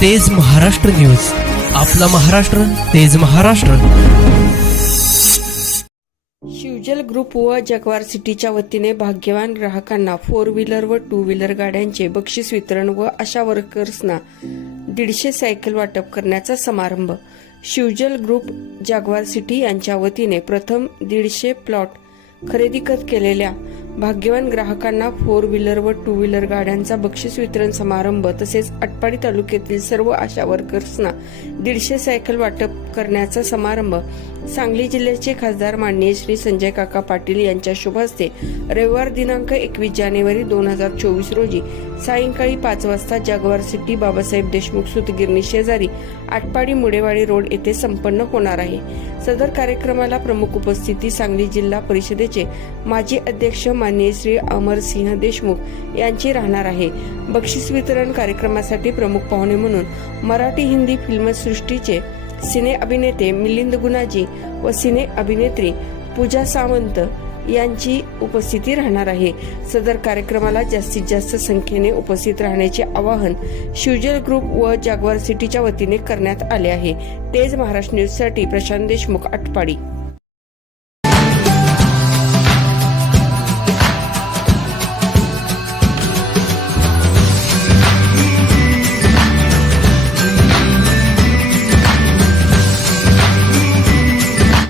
तेज महाराष्ट्र न्यूज. आपला महाराष्ट्र तेज महाराष्ट्र. शिवजल ग्रुप व जगवार सिटीच्या वतीने भाग्यवान ग्राहकांना फोर व्हीलर व टू व्हीलर गाड्यांचे बक्षीस वितरण व अशा वर्कर्सना दीडशे सायकल वाटप करण्याचा समारंभ. शिवजल ग्रुप जागवार सिटी यांच्या वतीने प्रथम दीडशे प्लॉट खरेदी केलेल्या भाग्यवान ग्राहकांना फोर व्हीलर व टू व्हीलर गाड्यांचा बक्षीस वितरण समारंभ तसेच अटपाडी तालुक्यातील सर्व आशा वर्कर्सना दीडशे सायकल वाटप करण्याचा समारंभ सांगली जिल्ह्याचे खासदार माननीय श्री संजय काका पाटील यांच्या शुभ हस्ते रविवार दिनांक एकवीस जानेवारी दोन हजार चोवीस रोजी सायंकाळी पाच वाजता जागवार सिटी बाबासाहेब देशमुख सुतगिरणी शेजारी आटपाडी मुडेवाडी रोड येथे संपन्न होणार आहे. सदर कार्यक्रमाला प्रमुख उपस्थिती सांगली जिल्हा परिषदेचे माजी अध्यक्ष माननीय श्री अमरसिंह देशमुख यांची राहणार आहे. बक्षीस वितरण कार्यक्रमासाठी प्रमुख पाहुणे म्हणून मराठी हिंदी फिल्मसृष्टीचे सिने अभिनेते मिलिंद गुनाजी व सिने अभिनेत्री पूजा सावंत यांची उपस्थिती राहणार आहे. सदर कार्यक्रमाला जास्तीत जास्त संख्येने उपस्थित राहण्याचे आवाहन शिवजल ग्रुप व जागवार सिटीच्या वतीने करण्यात आले आहे. तेज महाराष्ट्र न्यूजसाठी प्रशांत देशमुख आटपाडी.